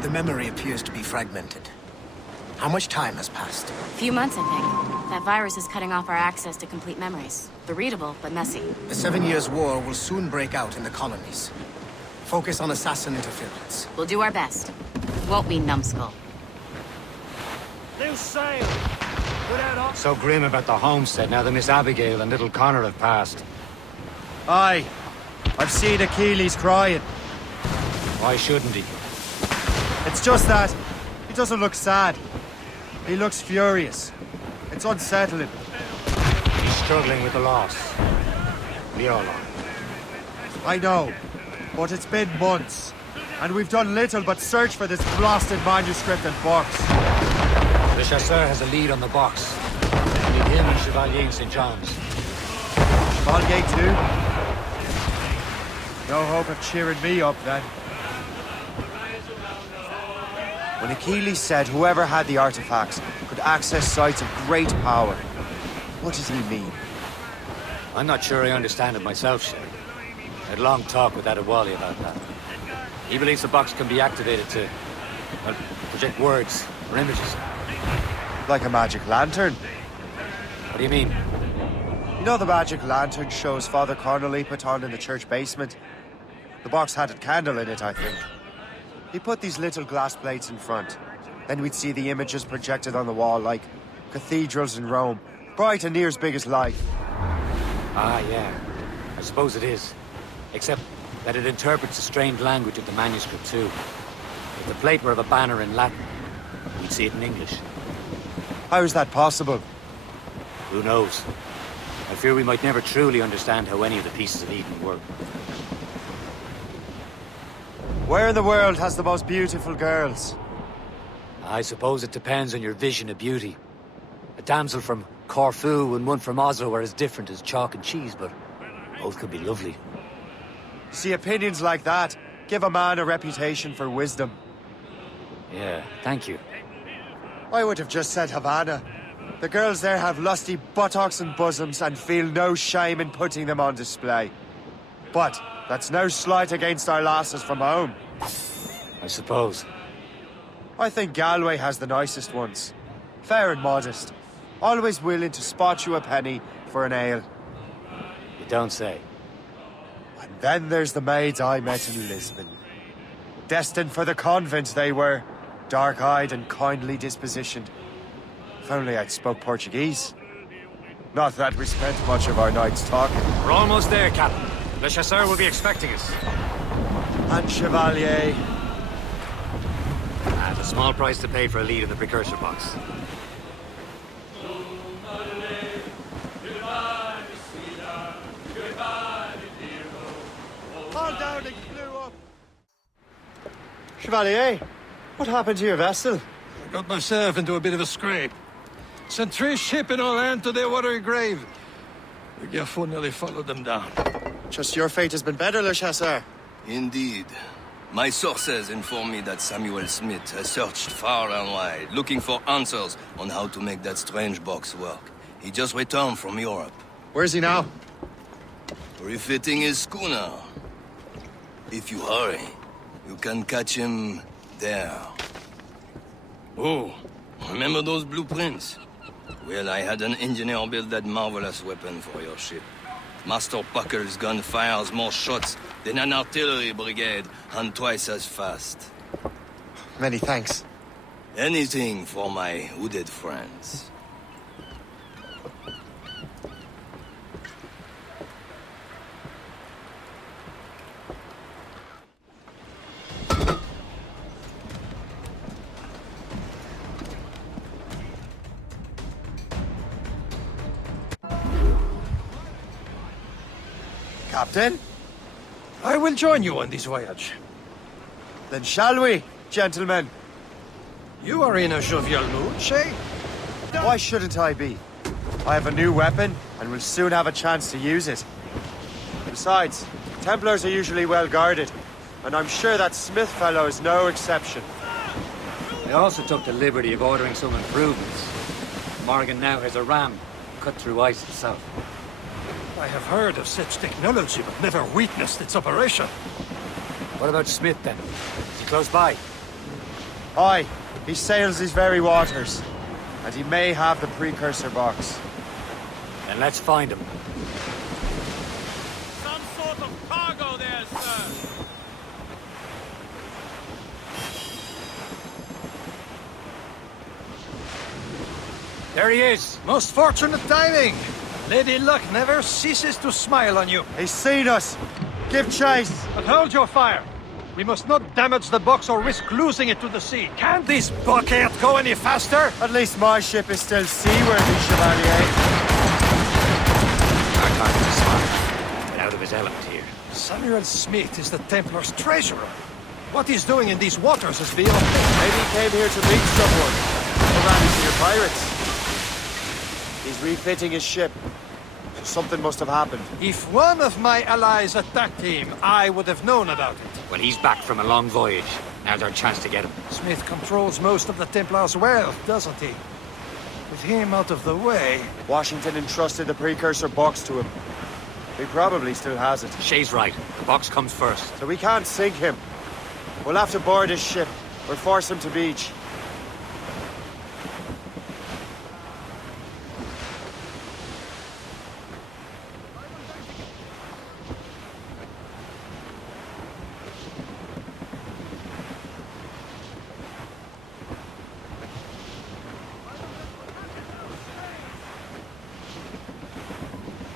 The memory appears to be fragmented. How much time has passed? A few months, I think. That virus is cutting off our access to complete memories. They're readable, but messy. The 7 Years' War will soon break out in the colonies. Focus on assassin interference. We'll do our best. Won't be numbskull. New sail! Good out. So grim about the homestead now that Miss Abigail and little Connor have passed. Aye. I've seen Achilles crying. Why shouldn't he? It's just that he doesn't look sad. He looks furious. It's unsettling. He's struggling with the loss. We all are. I know, but it's been months, and we've done little but search for this blasted manuscript and box. The chasseur has a lead on the box. We need him and Chevalier in St. John's. Chevalier too? No hope of cheering me up then. When Achilles said whoever had the artifacts could access sites of great power, what did he mean? I'm not sure I understand it myself, Shay. I had a long talk with Adewale about that. He believes the box can be activated to, well, project words or images. Like a magic lantern? What do you mean? You know the magic lantern shows Father Connolly put on in the church basement? The box had a candle in it, I think. He put these little glass plates in front. Then we'd see the images projected on the wall like cathedrals in Rome. Bright and near as big as life. Ah, yeah. I suppose it is. Except that it interprets the strained language of the manuscript, too. If the plate were of a banner in Latin, we'd see it in English. How is that possible? Who knows? I fear we might never truly understand how any of the pieces of Eden work. Where in the world has the most beautiful girls? I suppose it depends on your vision of beauty. A damsel from Corfu and one from Oslo are as different as chalk and cheese, but both could be lovely. See, opinions like that give a man a reputation for wisdom. Yeah, thank you. I would have just said Havana. The girls there have lusty buttocks and bosoms and feel no shame in putting them on display. But that's no slight against our lasses from home. I suppose. I think Galway has the nicest ones. Fair and modest. Always willing to spot you a penny for an ale. You don't say. And then there's the maids I met in Lisbon. Destined for the convent they were. Dark-eyed and kindly dispositioned. If only I'd spoke Portuguese. Not that we spent much of our nights talking. We're almost there, Captain. Le Chasseur will be expecting us. And Chevalier. At a small price to pay for a lead in the precursor box. All down and blew up. Chevalier, what happened to your vessel? I got myself into a bit of a scrape. Sent 3 ships in all hand to their watery grave. The Gerfaut nearly followed them down. Just your fate has been better, Le Chasseur. Indeed. My sources inform me that Samuel Smith has searched far and wide, looking for answers on how to make that strange box work. He just returned from Europe. Where's he now? Refitting his schooner. If you hurry, you can catch him there. Oh, remember those blueprints? Well, I had an engineer build that marvelous weapon for your ship. Master Puckle's gun fires more shots than an artillery brigade, and twice as fast. Many thanks. Anything for my hooded friends. Captain? I will join you on this voyage. Then shall we, gentlemen? You are in a jovial mood, Shay? Why shouldn't I be? I have a new weapon, and will soon have a chance to use it. Besides, Templars are usually well guarded, and I'm sure that Smith fellow is no exception. I also took the liberty of ordering some improvements. Morgan now has a ram cut through ice itself. I have heard of such technology, but never witnessed its operation. What about Smith, then? Is he close by? Aye, he sails these very waters. And he may have the precursor box. Then let's find him. Some sort of cargo there, sir. There he is! Most fortunate timing. Lady Luck never ceases to smile on you. He's seen us! Give chase! But hold your fire. We must not damage the box or risk losing it to the sea. Can't this bucket go any faster? At least my ship is still seaworthy, Chevalier. Our target is smart, but out of his element here. Samuel Smith is the Templar's treasurer. What he's doing in these waters is beyond me. Maybe he came here to meet someone. Or ran into your pirates. He's refitting his ship. So something must have happened. If one of my allies attacked him, I would have known about it. Well, he's back from a long voyage. Now's our chance to get him. Smith controls most of the Templars' wealth, doesn't he? With him out of the way... Washington entrusted the precursor box to him. He probably still has it. Shay's right. The box comes first. So we can't sink him. We'll have to board his ship, or force him to beach.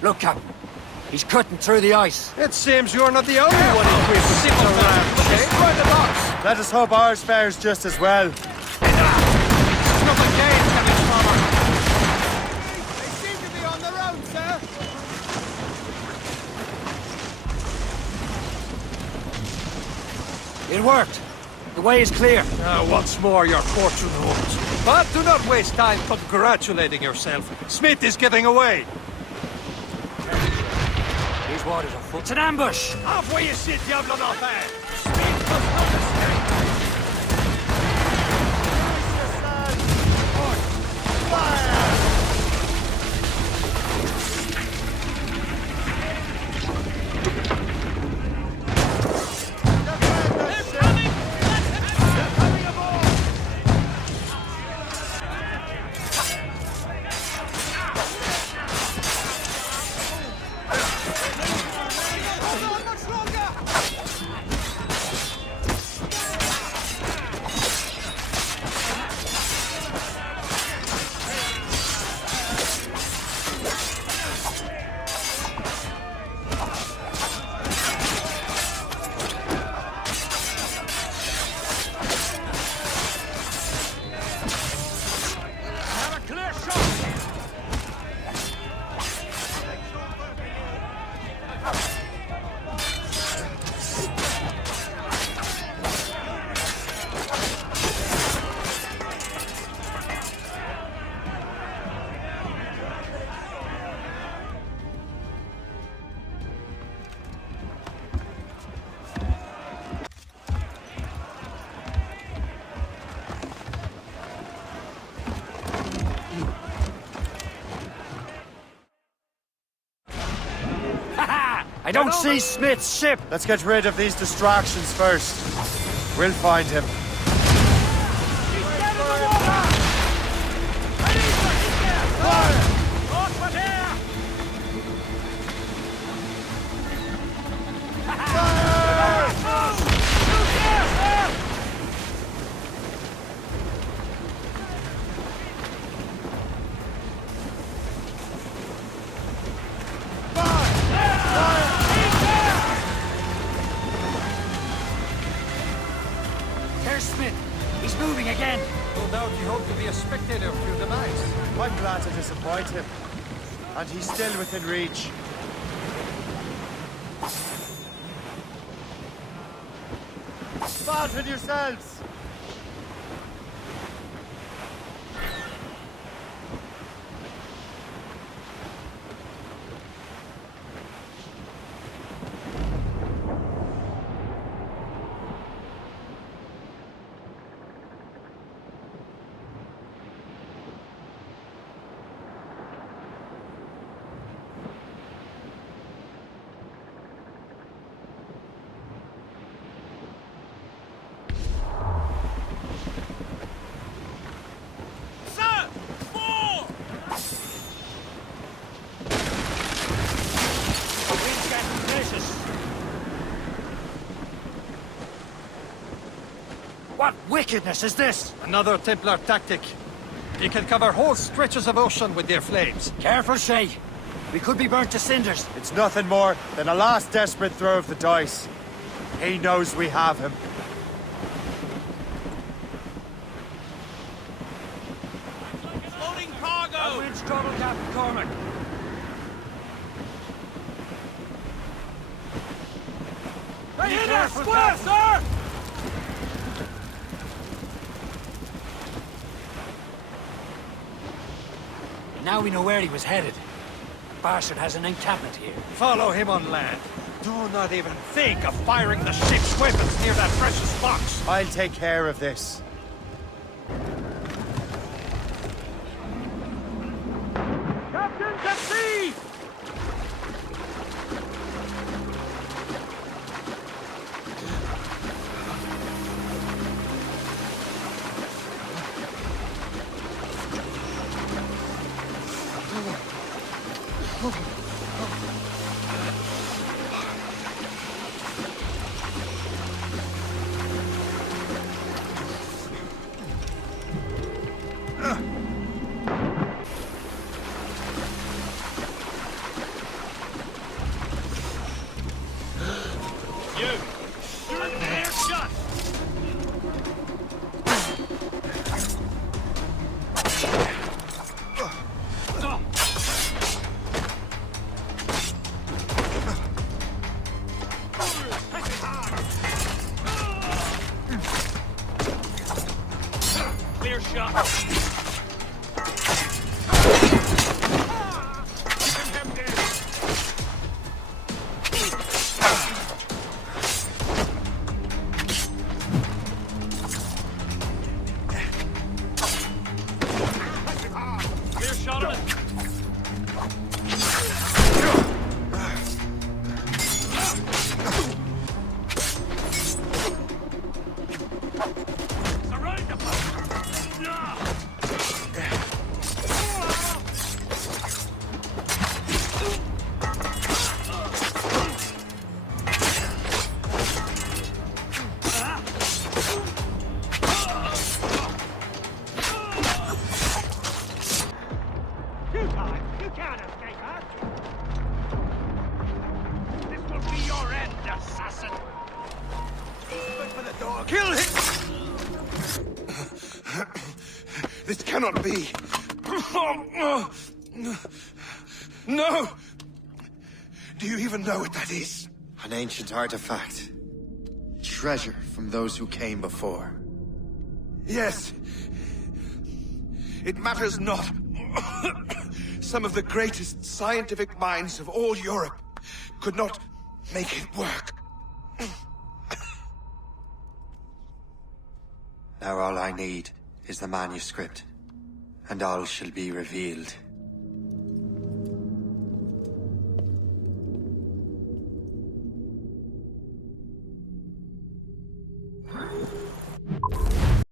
Look, Captain. He's cutting through the ice. It seems you're not the only one who we've seen around, Shay. Destroy the box! Let us hope ours fares just as well. It's not a game, Captain Farmer. They seem to be on their own, sir. It worked. The way is clear. Once more, your fortune holds. But do not waste time congratulating yourself. Smith is getting away. These waters are full. It's an ambush! Off where you sit, Diablo d'Enfer! I don't see Smith's ship! Let's get rid of these distractions first. We'll find him. There's Smith. He's moving again. No doubt you hope to be a spectator of your demise. I'm glad to disappoint him. And he's still within reach. Spartan yourselves! What wickedness is this? Another Templar tactic. They can cover whole stretches of ocean with their flames. Careful, Shay. We could be burnt to cinders. It's nothing more than a last desperate throw of the dice. He knows we have him. Loading cargo! We're in trouble, Captain Cormac. Right in there, square, sir! Now we know where he was headed. Bastard has an encampment here. Follow him on land. Do not even think of firing the ship's weapons near that precious box. I'll take care of this. Captain to sea! Clear shot. Clear shot of it. Surround the You can't escape us! This will be your end, assassin! Open for the door. Kill him! This cannot be. No! Do you even know what that is? An ancient artifact. Treasure from those who came before. Yes. It matters not. Some of the greatest scientific minds of all Europe could not make it work. Now all I need is the manuscript, and all shall be revealed.